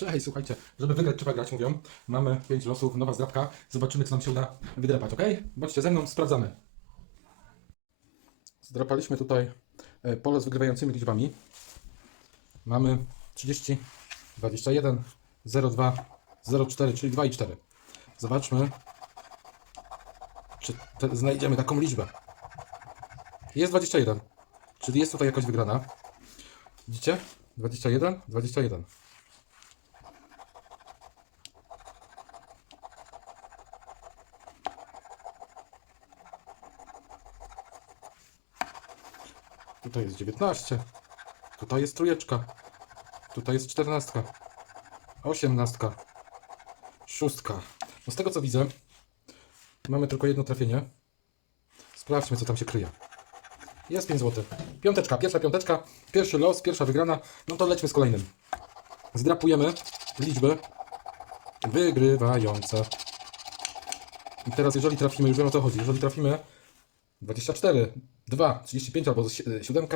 Cześć, słuchajcie, żeby wygrać trzeba grać, mówią. Mamy 5 losów, nowa zdrabka. Zobaczymy, co nam się uda wydrapać, ok? Bądźcie ze mną, sprawdzamy. Zdrapaliśmy tutaj e, pole z wygrywającymi liczbami. Mamy 30, 21, 02, 04, czyli 2 i 4. Zobaczmy, czy znajdziemy taką liczbę. Jest 21, czyli jest tutaj jakaś wygrana. Widzicie? 21, 21. Tutaj jest 19. Tutaj jest trójeczka. Tutaj jest 14. 18. Szóstka. No z tego co widzę, mamy tylko jedno trafienie. Sprawdźmy, co tam się kryje. Jest 5 zł. Piąteczka, pierwsza piąteczka, pierwszy los, pierwsza wygrana. No to lećmy z kolejnym. Zdrapujemy liczby wygrywające. I teraz, jeżeli trafimy, już wiem o co chodzi, jeżeli trafimy 24, 2, 35 albo 7,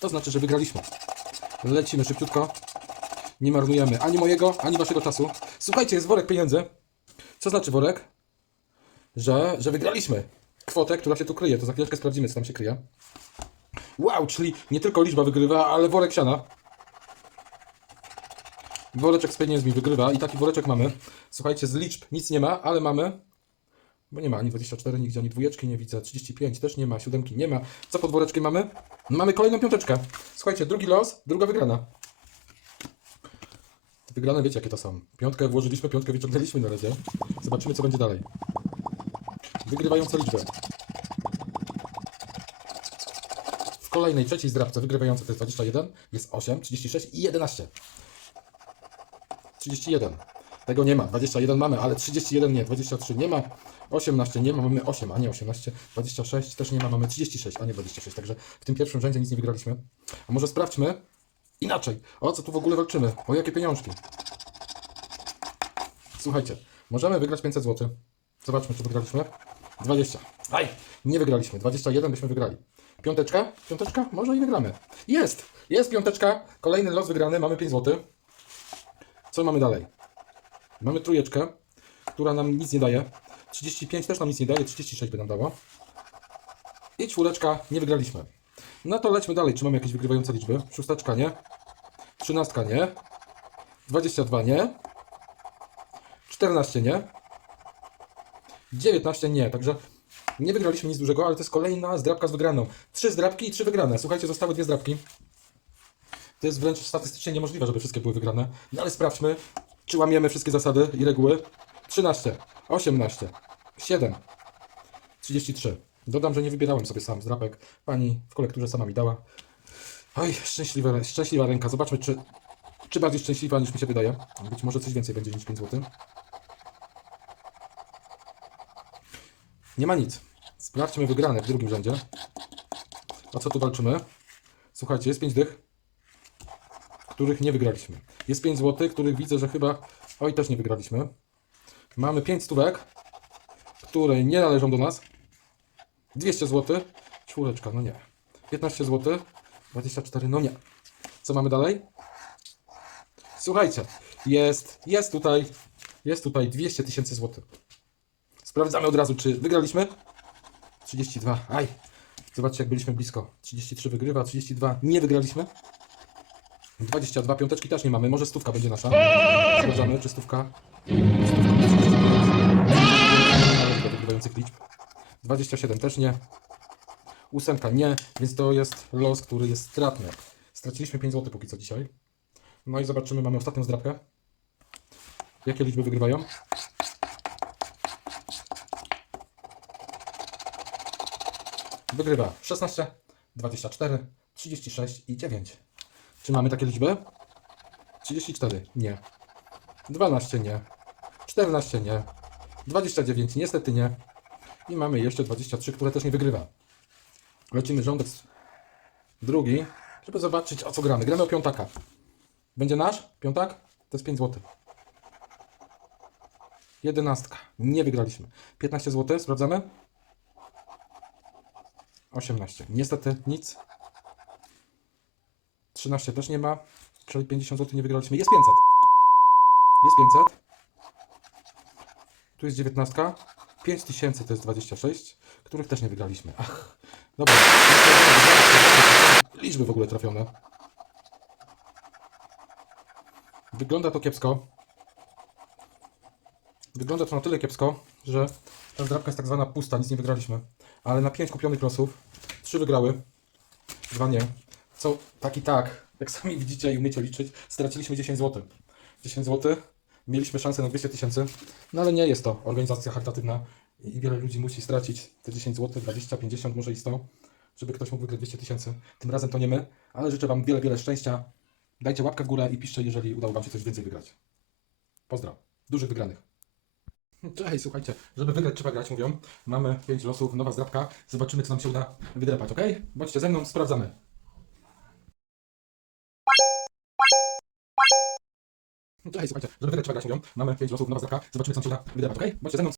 to znaczy, że wygraliśmy. Lecimy szybciutko. Nie marnujemy ani mojego, ani waszego czasu. Słuchajcie, jest worek pieniędzy. Co znaczy worek? Że, że wygraliśmy kwotę, która się tu kryje. To za chwileczkę sprawdzimy, co tam się kryje. Wow, czyli nie tylko liczba wygrywa, ale worek siana. Woreczek z pieniędzmi wygrywa i taki woreczek mamy. Słuchajcie, z liczb nic nie ma, ale mamy bo nie ma ani 24, nigdzie ani dwójeczki nie widzę. 35 też nie ma, siódemki nie ma. Co pod woreczkiem mamy? Mamy kolejną piąteczkę. Słuchajcie, drugi los, druga wygrana. Te wygrane wiecie jakie to są. Piątkę włożyliśmy, piątkę wyciągnęliśmy na razie. Zobaczymy co będzie dalej. Wygrywające liczby. W kolejnej, trzeciej zdrabce wygrywające to jest 21, jest 8, 36 i 11. 31. Tego nie ma. 21 mamy, ale 31 nie. 23 nie ma. 18 nie ma, mamy 8, a nie 18. 26 też nie ma, mamy 36, a nie 26. Także w tym pierwszym rzędzie nic nie wygraliśmy. A może sprawdźmy inaczej. O co tu w ogóle walczymy? O jakie pieniążki? Słuchajcie, możemy wygrać 500 zł. Zobaczmy, czy wygraliśmy. 20. Aj, nie wygraliśmy. 21 byśmy wygrali. Piąteczka? Piąteczka? Może i wygramy. Jest! Jest piąteczka. Kolejny los wygrany. Mamy 5 zł. Co mamy dalej? Mamy trójeczkę, która nam nic nie daje. 35 też nam nic nie daje, 36 by nam dało. I czwóreczka, nie wygraliśmy. No to lećmy dalej, czy mamy jakieś wygrywające liczby. Szósteczka nie. Trzynastka nie. 22 nie. 14 nie. 19 nie, także nie wygraliśmy nic dużego, ale to jest kolejna zdrabka z wygraną. Trzy zdrabki i trzy wygrane. Słuchajcie, zostały dwie zdrabki. To jest wręcz statystycznie niemożliwe, żeby wszystkie były wygrane. No ale sprawdźmy, czy łamiemy wszystkie zasady i reguły. 13, 18, 7, 33. Dodam, że nie wybierałem sobie sam zdrapek. Pani w kolekturze sama mi dała. Oj, szczęśliwa, szczęśliwa ręka. Zobaczmy, czy, czy bardziej szczęśliwa niż mi się wydaje. Być może coś więcej będzie niż 5 zł. Nie ma nic. Sprawdźmy wygrane w drugim rzędzie. O co tu walczymy? Słuchajcie, jest 5 dych, których nie wygraliśmy. Jest 5 zł, których widzę, że chyba... Oj, też nie wygraliśmy. Mamy 5 stówek, które nie należą do nas. 200 zł. Czwóreczka, no nie. 15 zł. 24, no nie. Co mamy dalej? Słuchajcie, jest, jest tutaj, jest tutaj 200 tysięcy złotych. Sprawdzamy od razu, czy wygraliśmy. 32, aj. Zobaczcie, jak byliśmy blisko. 33 wygrywa, 32 nie wygraliśmy. 22 piąteczki też nie mamy. Może stówka będzie nasza. Sprawdzamy, czy stówka. Stówka wygrywających liczb. 27 też nie. Ósemka nie, więc to jest los, który jest stratny. Straciliśmy 5 zł póki co dzisiaj. No i zobaczymy, mamy ostatnią zdrabkę. Jakie liczby wygrywają? Wygrywa 16, 24, 36 i 9. Czy mamy takie liczby? 34 nie. 12 nie. 14 nie. 29 niestety nie. I mamy jeszcze 23, które też nie wygrywa. Lecimy rządek drugi, żeby zobaczyć o co gramy. Gramy o piątaka. Będzie nasz piątak? To jest 5 zł. 11. Nie wygraliśmy. 15 zł, sprawdzamy. 18. Niestety nic. 13 też nie ma, czyli 50 zł nie wygraliśmy. Jest 500. Jest 500. Tu jest 19. 5000 to jest 26, których też nie wygraliśmy. Ach, dobra. Liczby w ogóle trafione. Wygląda to kiepsko. Wygląda to na tyle kiepsko, że ta zdrabka jest tak zwana pusta, nic nie wygraliśmy. Ale na 5 kupionych losów 3 wygrały, 2 nie. Co tak i tak, jak sami widzicie i umiecie liczyć, straciliśmy 10 zł. 10 zł, mieliśmy szansę na 200 tysięcy, no ale nie jest to organizacja charytatywna i wiele ludzi musi stracić te 10 zł, 20, 50, może i 100, żeby ktoś mógł wygrać 200 tysięcy. Tym razem to nie my, ale życzę Wam wiele, wiele szczęścia. Dajcie łapkę w górę i piszcie, jeżeli udało Wam się coś więcej wygrać. Pozdro. Dużych wygranych. Cześć, słuchajcie, żeby wygrać trzeba grać, mówią. Mamy 5 losów, nowa zdrabka. Zobaczymy, co nam się uda wydrapać, ok? Bądźcie ze mną, sprawdzamy. Cześć, słuchajcie, żeby wygrać trzeba grać, mówią. Mamy 5 losów, nowa zdrabka. Zobaczymy, co się uda wydrapać, ok? Bądźcie ze mną,